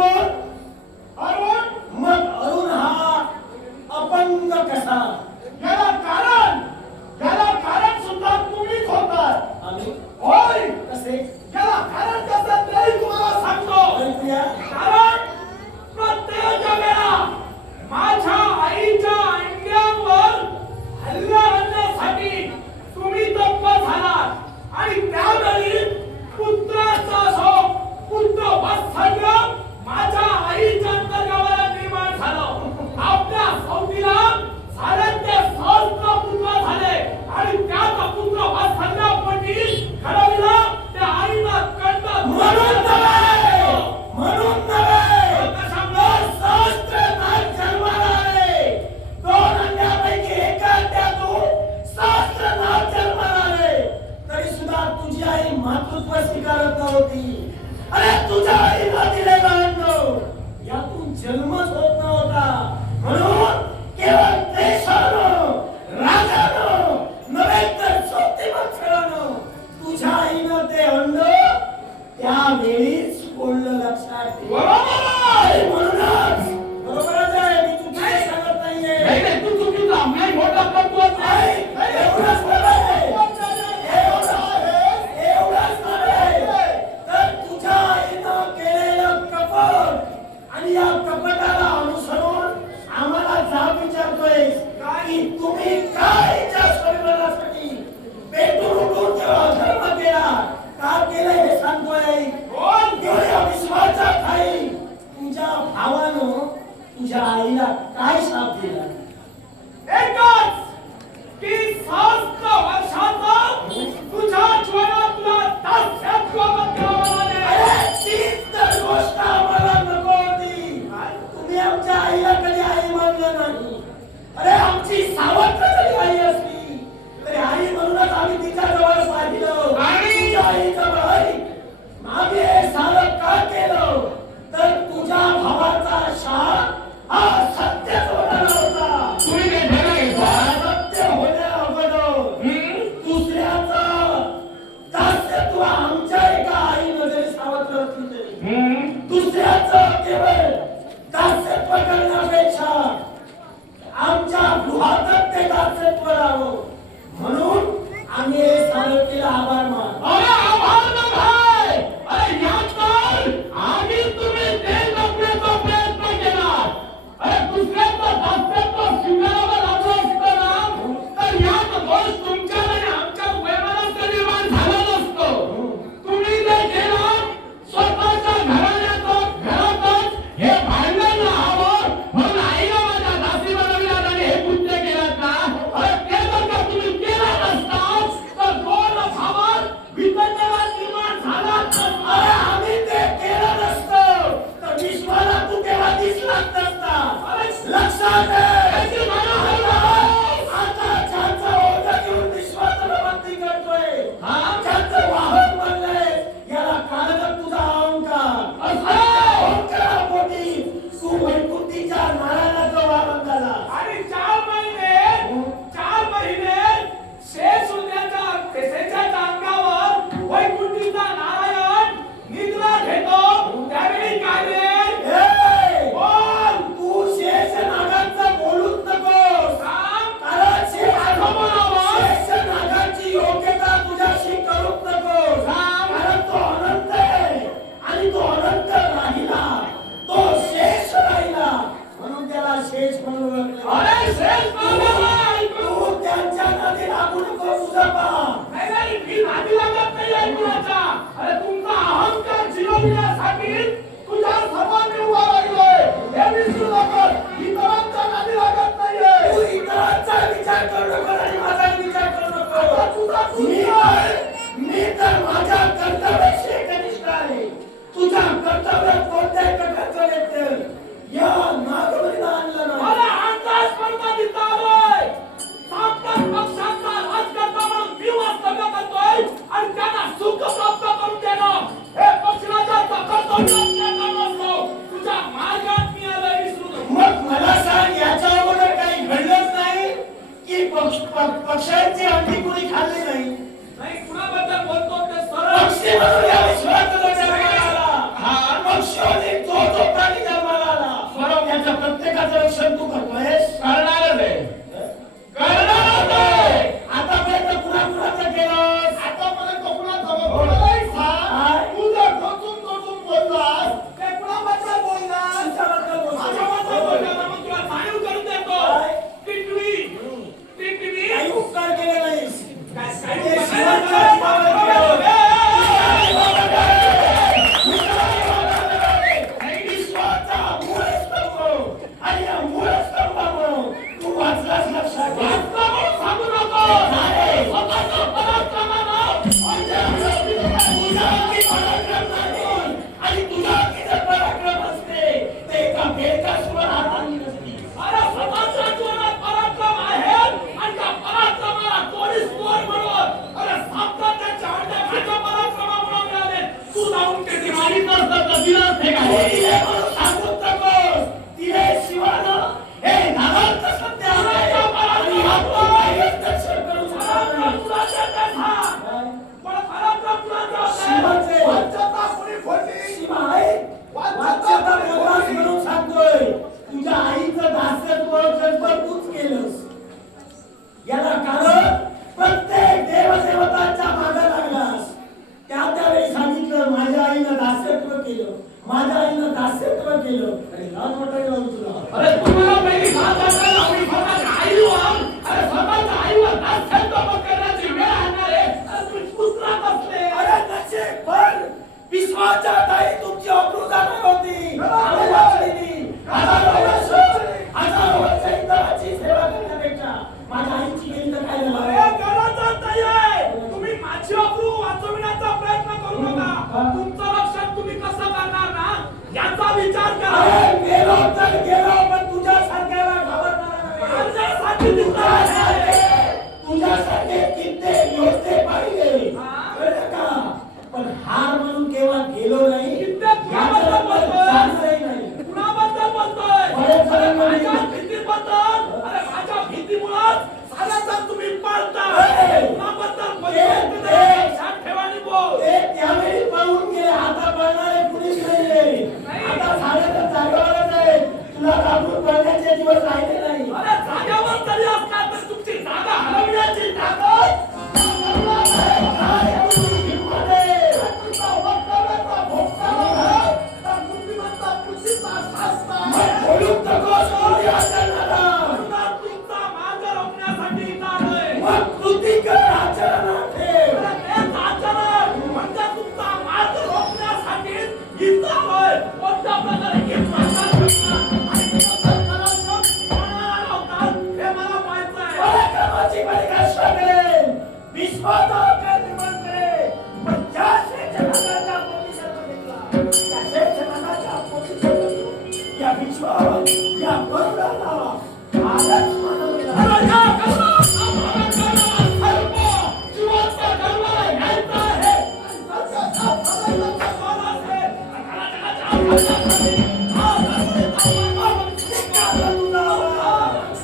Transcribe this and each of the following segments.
कोण? अरुण. मग अरुण हा अपंग कसा? याला कारण सुद्धा तुम्हीच होतात. आम्ही होय. कसे? याला कारण कसं नाही तुम्हाला सांगतो. ऐकूया. कारण प्रत्येक वेळा माझ्या आईच्या अंड्यांवर हल्ला आणण्यासाठी तुम्ही तत्पर झालात आणि त्यावेळी पुत्राचा असो पुत्र वात्सल्य माझ्या आईच्या अंतर्गावाला निर्माण झालं. आपल्या सौतीला सारे ते सहस्त्र पुत्र झाले आणि त्याचा पुत्र वात्सल्यापोटी घडविला त्या आईला कंटाळ म्हणून नव्हे, म्हणून नव्हे. सहस्त्रनाथ जन्माला आले. दोन अंड्यापैकी एका अंड्यातून सहस्त्रनाथ जन्माला आले. तरी सुद्धा तुझी आई मातृत्व स्वीकारत नव्हती. अरे तुझ्या आईला दिलेला अंड यातून जन्मच होत नव्हता. म्हणून केवळ देशानं, राजानं, नव्हे तर सोबतीमत्सरानं तुझ्या आईनं ते अंड त्यावेळीच बोललं. लक्षात ठेव. बरोबर. म्हणूनच बरोबरच आहे. मी चुकीचं सांगत नाहीये. नाही तू चुकीचा नाही मोठा करतोस. नाही, एवढंच नव्हे. एवढंच नव्हे. तर तुझ्या आईनं केलेलं कपट आणि या कपटाला अनुसरून आम्हाला जाब विचारतोय की तुम्ही काय त्या स्वयंवरासाठी पेटून उठून जेव्हा धर्म केला का केलं हे सांगतोय. एवढ्या विश्वाच्या खाली तुझ्या भावानं तुझ्या आईला काय शाप दिला? एकच की सहस्त्र वर्षाचा तुझ्या जीवनातला दास्यत्वावर करावा लागेल. अरे तीच तर गोष्ट आम्हाला नको होती. तुम्ही आमच्या आईला कधी आई मानलं नाही. अरे आमची सावत्र जरी आई असली तरी आई म्हणूनच आम्ही तिच्या जवळ पाहिलं. तुझ्या आईजवळ मागे हे सारं का केलं तर तुझ्या भावाचा शाप हा सत्यच होणार होता. तिने म्हणून सांगू नकोस. तिने शिवानं हे नागांत सत्य आहे. आणि आपण काहीच दर्शन करू शकत नाही. शिवाचे वाच्यता कोणी फोडली? शिवा आहे. वाच्यता बोललास म्हणून सांगतोय. तुझ्या आईचं दास्यत्व जगभर तूच केलंस. याला कारण प्रत्येक देवदेवतांच्या मागे लागलास. त्यावेळी सांगितलं माझ्या आईनं दास्यत्व केलं, माझ्या आईनं दास्यत्व केलं. आणि लाज वाटायला लागली तुला. अरे तुम्हाला पहिली लाज वाटायला लागली. स्वतःच्या आईवर, अरे स्वतःच्या आईवर दास्यत्व करण्याची वेळ आणणार आहे. अरे तुम्ही पुसरात असले. अरे नशीबभर विश्वाच्या ताई तुमची अप्रू जाणार होती. आणि वाचलेली. हजारो वर्ष इंद्राची सेवा करण्यापेक्षा माझ्या आईची गेली तर काय झालं? अरे गरजच नाहीये. तुम्ही माझी अब्रू वाचविण्याचा प्रयत्न करू नका. तुमचं रक्षण तुम्ही कसं करणार ना याचा विचार करा. अरे गेलो तर गेलो, पण तुझ्यासारख्याला घाबरणार नाही. माझ्यासाठी तुझ्यासारखे कित्येक योद्धे पाहिले कळलं का? पण हार म्हणून केव्हा गेलो नाही. कुणाबद्दल बोलतोय? चाललंही नाही. कुणाबद्दल बोलतोय? बरेच जण म्हणजे- माझ्या भीतीबद्दल. अरे माझ्या भीतीमुळेच साऱ्याचा तुम्ही पळता. कुणाबद्दल बोलतोय? लक्षात ठेवा आणि बोल. ते त्यावेळी पळून गेले, आता पळणारे कुणीच नाहीये. आता सारे तर जागेवरच आहे. तुला घाबरून पळण्याचे दिवस राहिले नाही. अरे जाग्यावर जरी असला तर तुमची जागा हलवण्याची ताकद काय तुझी हिंमत आहे? मग बोलूच नकोस कोणी आचरणारा. तुमचा मार्ग रोखण्यासाठी इथं आलोय. मग कृती कर आचरणात ठेव. अरे तेच आचरण म्हणजे तुमचा मार्ग रोखण्यासाठी इथं आलोय. कोणत्या प्रकारे हे मार्ग रोखणार आणि कसं करायचं कोणाला लावतात हे मला माहित आहे. पराक्रमाची परीक्षा करेल, विश्वाचा आकार निर्माण करेल. पण ज्या शेषनागाच्या पोटी जन्म घेतला, त्या शेषनागाच्या पोटी जन्म घेऊन या विश्वावर, या गरुडाला आदर्श मानवलेला. अरे या गरुडा, आम्हाला गरुडा सर्व जिवंत गरुडाला घ्यायचं आहे. आणि सध्याच्या सदैवचा कौल आहे. घराच्या आवाजासाठी हा गरुडेचा मानव शिकायला तुला आवाज.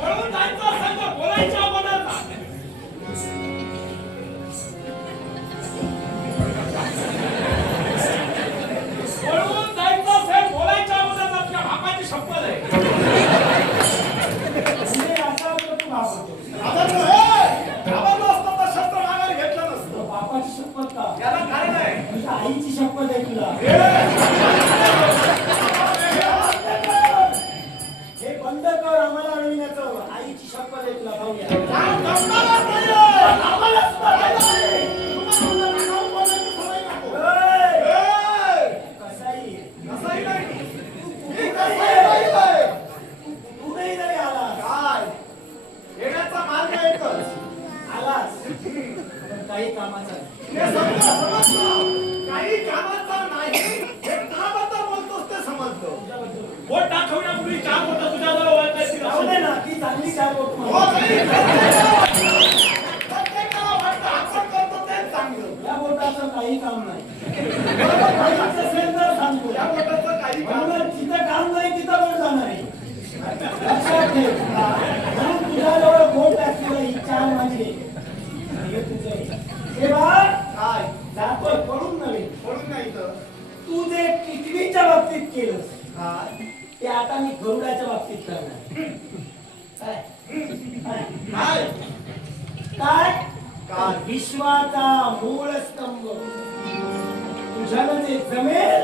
वळून जायचं असेल तर बोलायच्या अगोदर जा. वळून जायचं असेल बोलायच्या अगोदर जा. तुझ्या बापाची शपथ आहे. म्हणजे असा अर्थ तू घाबरतो. घाबरलो असतो तर शस्त्र मागायला घेतलं नसतं. बापाची शपथ का? याला कारण आहे. तुझ्या आईची शपथ आहे तुला. हे बंद कर आम्हाला अडविण्याचं. आईची शपथ आहे तुला. भाऊया आम्हाला सुद्धा नाही. कसाई असंही नाही. तू नाही जरी आलास काय? येण्याचा मार्ग एकच. आलास पण काही कामाचा नाही. हे समजलं. काही कामाचा नाही हे कामाबद्दल बोलतोस ते समजलं. तुझ्याबद्दल बोट दाखवण्यापूर्वी चार बोटं तुझ्याजवळ वळतायची जाऊ दे ना, ती चांगली चार बोट हो मारते. नाही. प्रत्येकाला वाटतं आपण करतो तेच चांगलं. बोटाचं काही काम नाही. बरोबर काहीच असेल तर सांगतो. त्या बोटाचं काही काम म्हणून जिथं काम नाही तिथं बोट जाणार आहे. लक्षात ठेव. म्हणून तुझ्याजवळ बोट असलेलं इच्छा आहे माझी. हे तुझं आहे. हे बघ, काय जातोय पडून नव्हे. पडून नाही तर तू जे टिटवीच्या बाबतीत केलंस काय ते आता मी गरुडाच्या बाबतीत करणार. काय? काय काय? काय? विश्वाचा मूळ स्तंभ तुझ्याला जे जमेल